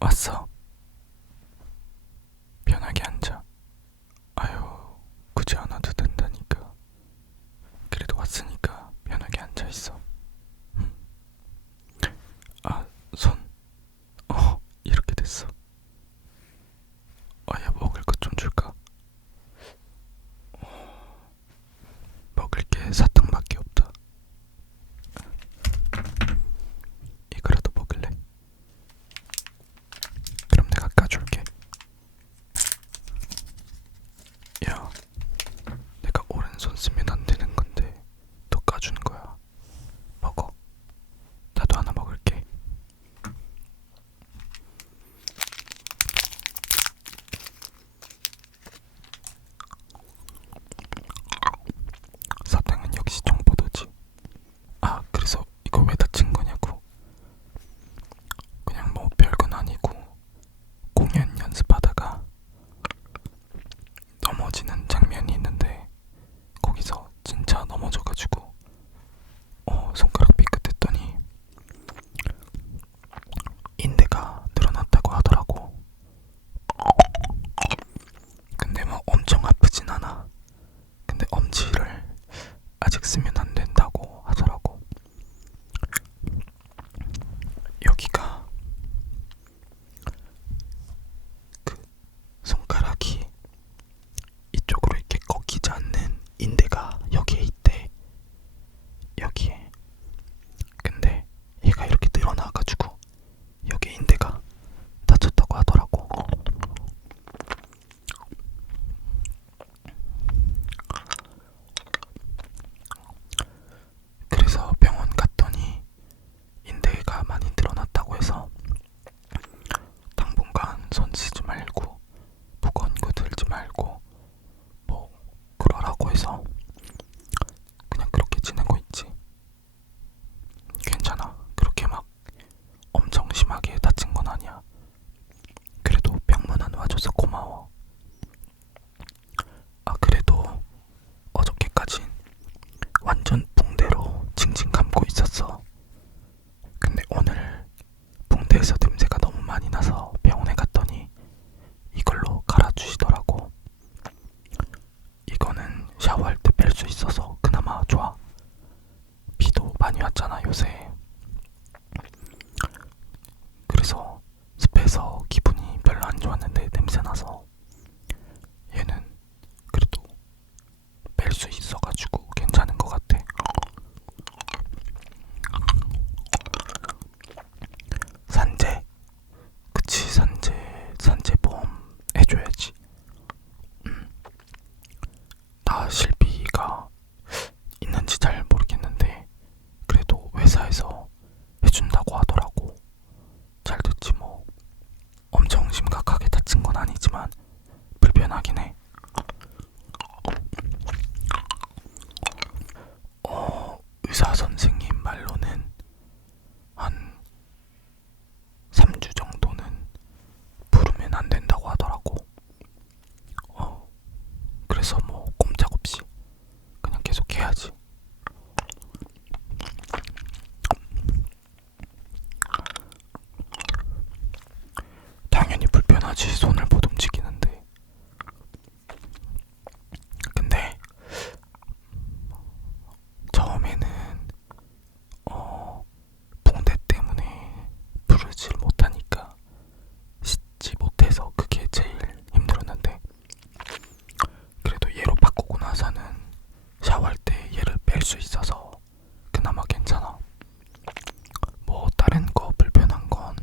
왔어. 편하게 앉아. 아유, 굳이 안 와도 된다니까. 그래도 왔으니까 편하게 앉아 있어. 아, 손. 이렇게 됐어. 야, 먹을 것 좀 줄까? 먹을 게 사탕밖에 없다. 이거라도 먹을래? 그럼 내가 까줄게. 야, 내가 오른손 쓰면 안 되는 건데 또 까주는 거야. 먹어. 나도 하나 먹을게. 사탕은 역시 정보도지. 아, 그래서 이거 왜 다친 거냐고. 그냥 뭐 별건 아니고 공연 연습하다가 넘어지는 장면이 있는데 거기서 진짜 넘어져가지고 손가락 삐끗했더니 인대가 늘어났다고 하더라고. 근데 뭐 엄청 아프진 않아. 근데 엄지를 아직 쓰면 안 된다고 하더라고. 여기가 그 손가락이 이쪽으로 이렇게 꺾이지 않는 인대가 여기에 있대. 여기에. 근데 얘가 이렇게 늘어나가지고 여기 인대가 다쳤다고 하더라고. 그래서 병원 갔더니 인대가 많이 늘어났다고 해서 당분간 손 쓰지 말고 무거운 거 들지 말고 뭐 그러라고 해서 그냥 그렇게 지내고 있지. 괜찮아. 그렇게 막 엄청 심하게 다친 건 아니야. 그래도 병문안 와줘서 고마워. 아, 그래도 어저께까진 완전 붕대로 징징 감고 있었어. 근데 오늘 붕대에서 냄새가 너무 많이 나서 병원에 갔더니 이걸로 갈아주시더라고. 이거는 샤워할 때 뺄 수 있어서 그나마 좋아. 비도 많이 왔잖아 요새. 그래서 습해서 기분이 별로 안 좋았는데 냄새나서 얘는 그래도 뺄 수 있어가지고 괜찮은 것 같아. 산재. 그치, 산재보험 해줘야지. 나 실비가 있는지 잘 모르겠는데 그래도 회사에서 해준다고 하더라고. 잘 됐지 뭐. 엄청 심각하게 다친 건 아니지만 불편하긴 해. 의사 선생님 말로는 한 3주 정도는 부르면 안 된다고 하더라고. 그래서 뭐 꼼짝없이 그냥 계속 해야지. 당연히 불편하지, 손을 못 움직이는데. 근데 처음에는 붕대 때문에 부르질 못하니까 씻지 못해서 그게 제일 힘들었는데 그래도 얘로 바꾸고 나서는 샤워할 때 얘를 뺄 수 있어서 그나마 괜찮아. 뭐 다른 거 불편한 건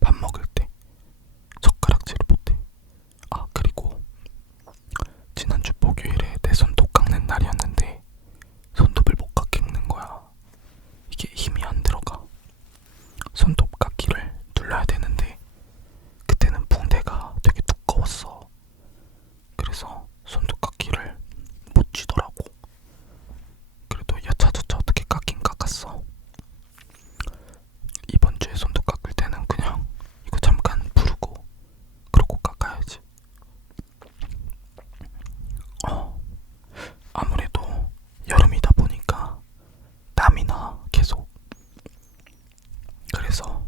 밥 먹을 때 젓가락질을 못해. 아, 그리고 지난주 목요일에 내 손톱 깎는 날이었는데 손톱을 못 깎는 거야. 이게 힘이 안 들어가. 손톱 깎기를 눌러야 되는데 그때는 붕대가 되게 두꺼웠어. 그래서 손톱 깎기를 못 쥐더라고. 그래도 여차저차 어떻게 깎긴 깎았어. 이번 주에 손톱 깎을 때는 그냥 이거 잠깐 부르고 그러고 깎아야지. 아무래도 여름이다 보니까 땀이 나 계속. 그래서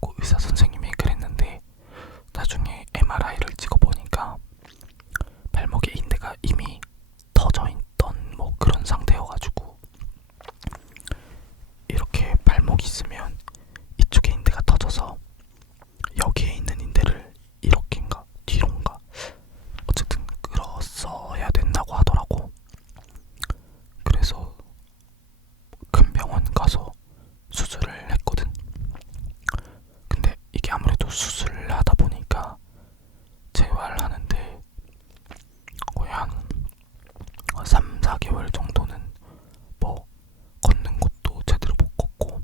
하고 의사 선생님이 그랬는데 나중에 MRI를 찍어보니까 발목에 인대가 이미 터져 있던 뭐 그런 상태여가지고 이렇게 발목이 있으면 이쪽에 인대가 터져서 여기에 있는 인대를 이렇게인가 뒤로인가 어쨌든 끌었어야 된다고 하더라고. 그래서 큰 병원 가서 수술을 했거든. 근데 이게 아무래도 수술을 하다 보니까 재활하는데 거의 한 3, 4개월 정도는 뭐 걷는 것도 제대로 못 걷고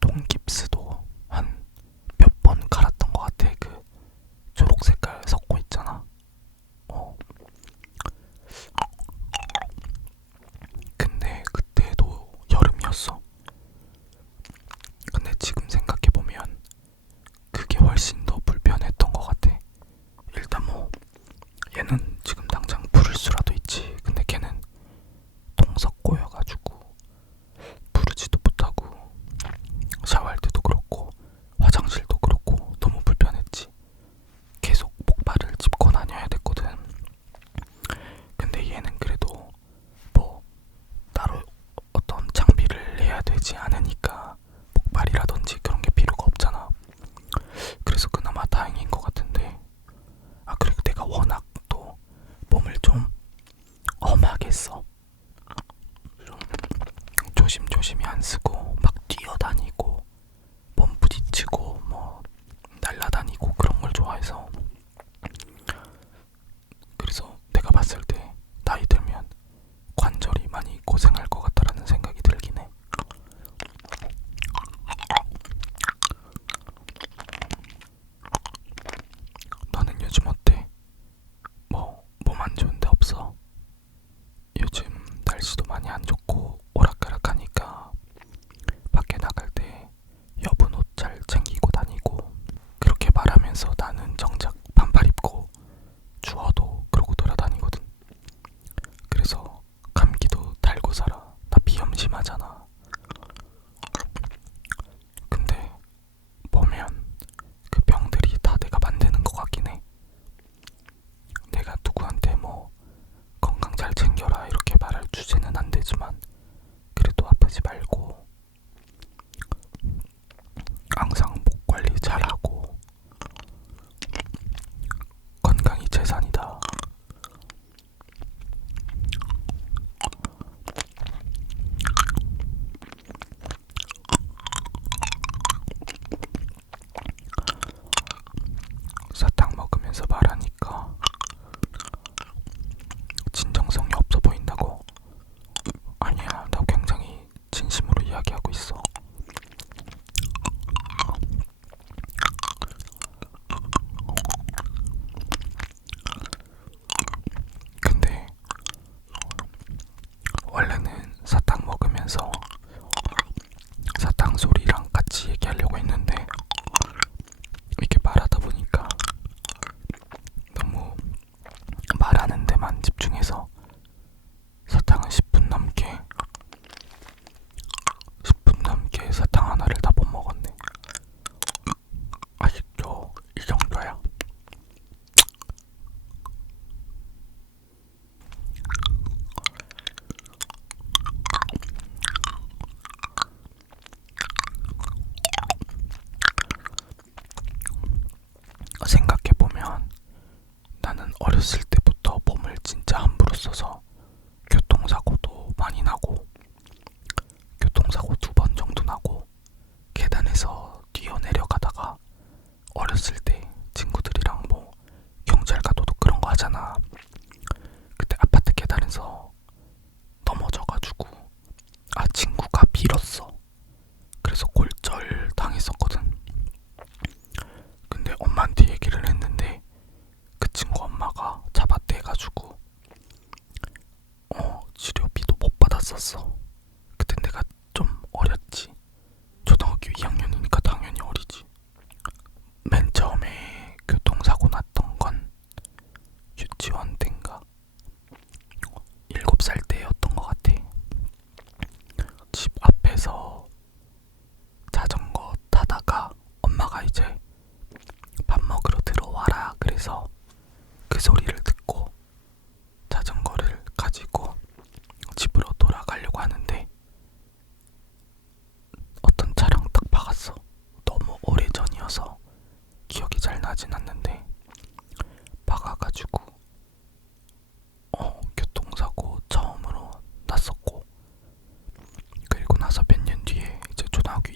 통깁스도 한 몇 번 갈았던 것 같아. 그 초록 색깔 섞고 있잖아. 근데 그때도 여름이었어. 근데 지금 생각해보면 그게 훨씬 더 불편했던 것 같아. 일단 뭐 얘는 지금 당장 부를 수라도 있지. 근데 걔는 동석고여가지고 부르지도 못하고 샤워할 때도 그렇고 화장실도 그렇고 너무 불편했지. 계속 목발을 짚고 다녀야 됐거든. 근데 얘는 그래도 뭐 따로 어떤 장비를 해야 되지 않으니까 목발이라든지 그런 게 필요가 없잖아. 그래서 그나마 다행인 것 같은데, 아 그리고 내가 워낙 또 몸을 좀 험하게 써. 좀 조심조심히 안 쓰고 막 뛰어다니고 몸 부딪히고 뭐 날라다니고 그런 걸 좋아해서. 그래서 내가 봤을 때 나이 들면 관절이 많이 고생할 것 같다라는 생각이 들긴 해. 너는 요즘 어때? 뭐 몸 안 좋은 데 없어? 요즘 날씨도 많이 안 좋고 오락가락하니까 밖에 나갈 때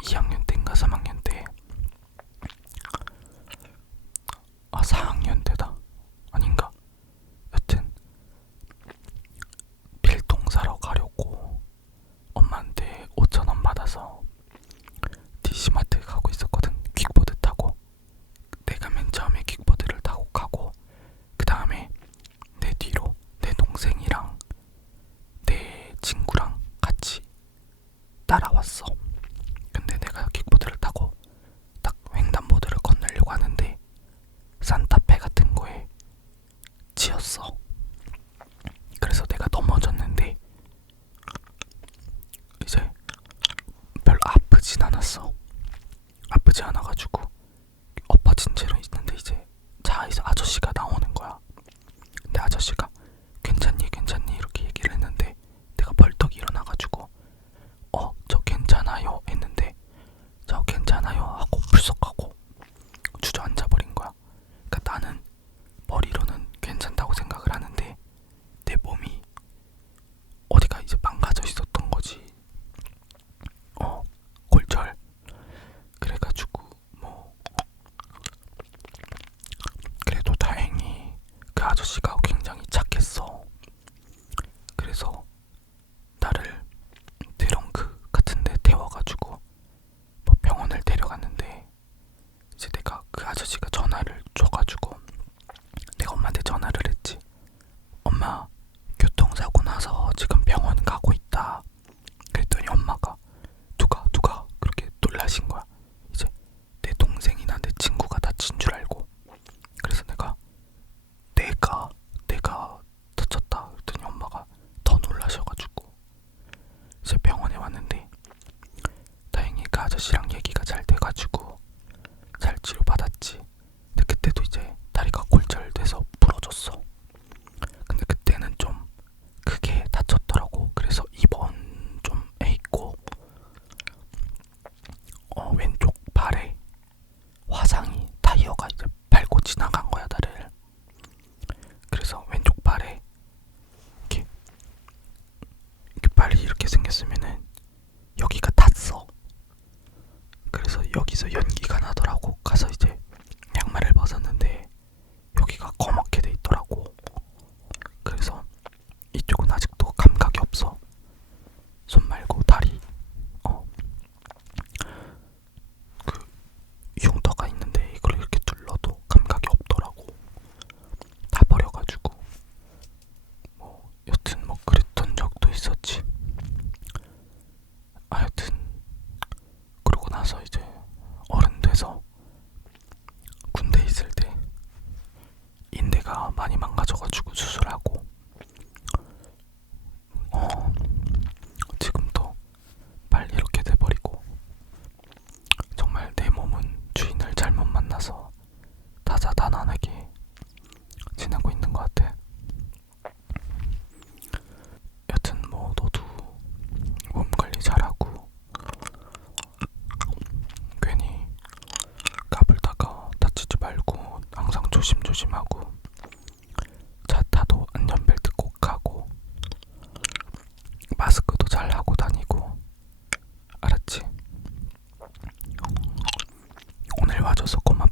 2학년 때인가 3학년 때, 4학년 때다 아닌가, 여튼 필통 사러 가려고 엄마한테 5,000원 받아서 DC마트 가고 있었거든. 퀵보드 타고. 내가 맨 처음에 퀵보드를 타고 가고, 그 다음에 내 뒤로 내 동생이랑 내 친구랑 같이 따라왔어. 근데 내가 킥보드를 타고 딱 횡단보도를 건너려고 하는데 산타페 같은 거에 치였어. 그래서 내가 넘어졌는데 이제 별로 아프진 않았어. 아프지 않아가지고 엎어진 채로 있는데 이제 차에서 아저씨가 나오는 거야. 근데 아저씨가 괜찮니 괜찮니 이렇게 얘기를 했는데 내가 벌떡 일어나가지고 저 괜찮아요 했는데 저 괜찮아요 하고 불썩하고 주저앉아버린 거야. 그러니까 나는 머리로는 괜찮다고 생각을 하는데 내 몸이 어디가 이제 망가져 있었던 거지. 골절. 그래가지고 뭐 그래도 다행히 그 아저씨가 굉장히 착했어. 그래서 나를 트렁크 같은데 태워가지고 뭐 병원을 데려갔는데, 이제 내가 그 아저씨가 전화를 줘가지고 내가 엄마한테 전화를 했지. 엄마, 교통사고 나서 지금 병원 가고 있다. 그랬더니 엄마가 누가 그렇게 놀라신 거야. 이제 내 동생이나 내 친구가 다친 줄 알고. 그래서 내가 다쳤다 그랬더니 엄마가 더 놀라셔가지고 이제 병원에 왔는데 다행히 그 아저씨랑 얘기가 잘 돼가지고 잘 치료받았지. 근데 그때도 이제 다리가 골절돼서 부러졌어. 근데 그때는 좀 크게 다쳤더라고. 그래서 입원 좀 해있고 왼쪽 발에 화상이, 타이어가 이제 밟고 지나간 거야 나를. 그래서 왼쪽 발에 이렇게 발이 이렇게 생겼으면은 여기가 탔어. 그래서 여기서 연기가 나더라고. 가서 이제 양말을 벗었는데 여기가 검게 돼 있더라고. 그래서 이쪽은 아직도 감각이 없어. 손 말고 다리. 그 흉터가 있는데 이걸 이렇게 둘러도 감각이 없더라고. 다 버려가지고 뭐 여튼 뭐 그랬던 적도 있었지. 하여튼 그러고 나서 이제 어른 돼서 군대 있을 때 인대가 많이 망가져가지고 수술하고 지금도 발 이렇게 돼버리고, 정말 내 몸은 주인을 잘못 만나서 다사다난하게 지내고 있는 것 같아. 여튼 뭐 너도 몸 관리 잘하고 괜히 까불다가 다치지 말고 항상 조심조심하고 차 타도 안전벨트 꼭 하고 마스크도 잘 하고 다니고, 알았지? 오늘 와줘서 고맙다.